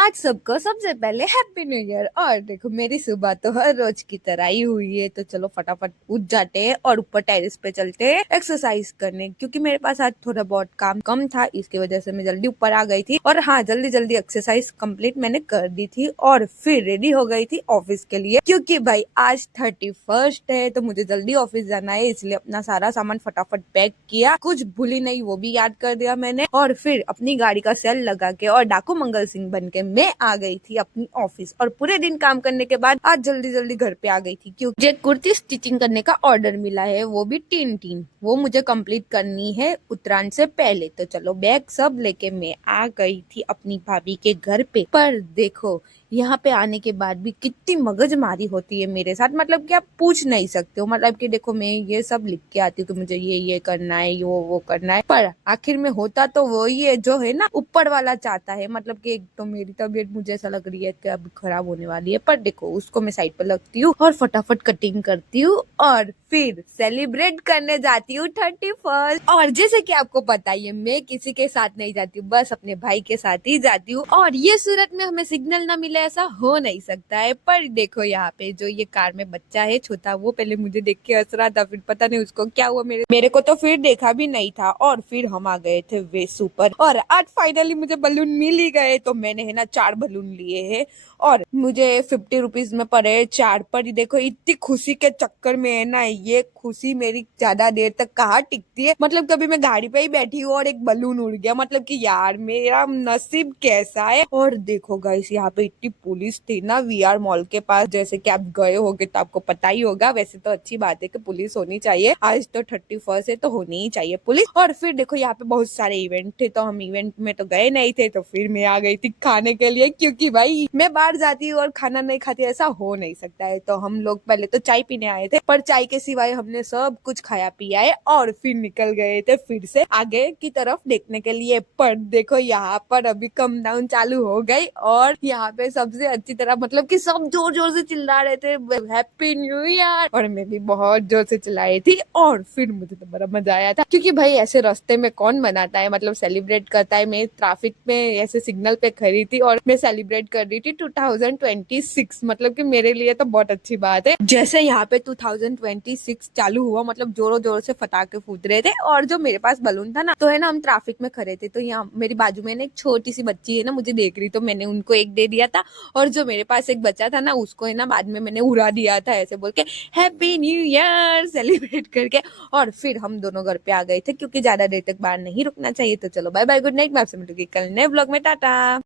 आज सबको सबसे पहले हैप्पी न्यू ईयर। और देखो मेरी सुबह तो हर रोज की तरह ही हुई है, तो चलो फटाफट उठ जाते हैं और ऊपर टेरेस पे चलते हैं एक्सरसाइज करने, क्योंकि मेरे पास आज थोड़ा बहुत काम कम था, इसकी वजह से मैं जल्दी ऊपर आ गई थी। और हाँ, जल्दी जल्दी एक्सरसाइज कंप्लीट मैंने कर दी थी और फिर रेडी हो गई थी ऑफिस के लिए, क्योंकि भाई आज 31st है तो मुझे जल्दी ऑफिस जाना है। इसलिए अपना सारा सामान फटाफट पैक किया, कुछ भूली नहीं वो भी याद कर दिया मैंने, और फिर अपनी गाड़ी का सेल लगा के और डाकू मंगल सिंह बन के मैं आ गई थी अपनी ऑफिस। और पूरे दिन काम करने के बाद आज जल्दी जल्दी घर पे आ गई थी, क्योंकि मुझे कुर्ती स्टिचिंग करने का ऑर्डर मिला है, वो भी 3 वो मुझे कंप्लीट करनी है उत्तरायण से पहले। तो चलो बैग सब लेके मैं आ गई थी अपनी भाभी के घर पे। पर देखो यहाँ पे आने के बाद भी कितनी मगजमारी होती है मेरे साथ, मतलब कि आप पूछ नहीं सकते हो। मतलब कि देखो मैं ये सब लिख के आती हूँ कि मुझे ये करना है, ये वो करना है, पर आखिर में होता तो वही है जो है ना ऊपर वाला चाहता है। मतलब कि एक तो मेरी तबीयत मुझे ऐसा लग रही है कि अब खराब होने वाली है, पर देखो उसको मैं साइड पर लगती हूँ और फटाफट कटिंग करती हूँ और फिर सेलिब्रेट करने जाती हूँ 31st। और जैसे कि आपको पता ही है मैं किसी के साथ नहीं जाती हूँ, बस अपने भाई के साथ ही जाती हूँ। और ये सूरत में हमें सिग्नल ना मिले ऐसा हो नहीं सकता है। पर देखो यहाँ पे जो ये कार में बच्चा है छोटा, वो पहले मुझे देख के हंस रहा था, फिर पता नहीं उसको क्या हुआ, मेरे को तो फिर देखा भी नहीं था। और फिर हम आ गए थे वे सुपर, और आज फाइनली मुझे बलून मिल ही गए, तो मैंने है ना 4 बलून लिए हैं और मुझे 50 रुपीज में पड़े 4। पर देखो इतनी खुशी के चक्कर में है ना, ये खुशी मेरी ज्यादा देर तक कहाँ टिकती है। मतलब कभी मैं गाड़ी पे ही बैठी हूँ और एक बलून उड़ गया, मतलब कि यार मेरा नसीब कैसा है। और देखो गाइस यहाँ पे इतनी पुलिस थी ना वीआर मॉल के पास, जैसे कि आप गए होगे तो आपको पता ही होगा। वैसे तो अच्छी बात है कि पुलिस होनी चाहिए, आज तो 31st है तो होनी ही चाहिए पुलिस। और फिर देखो यहाँ पे बहुत सारे इवेंट थे, तो हम इवेंट में तो गए नहीं थे, तो फिर मैं आ गई थी खाने के लिए, क्योंकि भाई मैं बाहर जाती हूँ और खाना नहीं खाती, ऐसा हो नहीं सकता है। तो हम लोग पहले तो चाय पीने आए थे, पर चाय के सिवाय हमने सब कुछ खाया पिया है और फिर निकल गए थे फिर से आगे की तरफ देखने के लिए। पर देखो यहाँ पर अभी कम डाउन चालू हो गई और यहाँ पे सबसे अच्छी तरह मतलब कि सब जोर जोर से चिल्ला रहे थे हैप्पी न्यू ईयर, और मैं भी बहुत जोर से चिल्लाई थी। और फिर मुझे तो बड़ा मजा आया था, क्योंकि भाई ऐसे रास्ते में कौन मनाता है, मतलब सेलिब्रेट करता है। मैं ट्रैफिक में ऐसे सिग्नल पे खड़ी थी और मैं सेलिब्रेट कर रही थी 2026, मतलब कि मेरे लिए तो बहुत अच्छी बात है। जैसे यहाँ पे 2026 चालू हुआ, मतलब जोरों जोर से फटाके फूट रहे थे, और जो मेरे पास बलून था ना, तो है ना हम ट्रैफिक में खड़े थे, तो यहाँ मेरी बाजू में ना एक छोटी सी बच्ची है ना मुझे देख रही, तो मैंने उनको एक दे दिया था, और जो मेरे पास एक बच्चा था ना उसको है ना बाद में मैंने उड़ा दिया था ऐसे बोल के हैप्पी न्यू ईयर सेलिब्रेट करके। और फिर हम दोनों घर पे आ गए थे, क्योंकि ज्यादा देर तक बाहर नहीं रुकना चाहिए। तो चलो बाय बाय, गुड नाइट, मैं आपसे मिलूंगी कल नए ब्लॉग में, टाटा।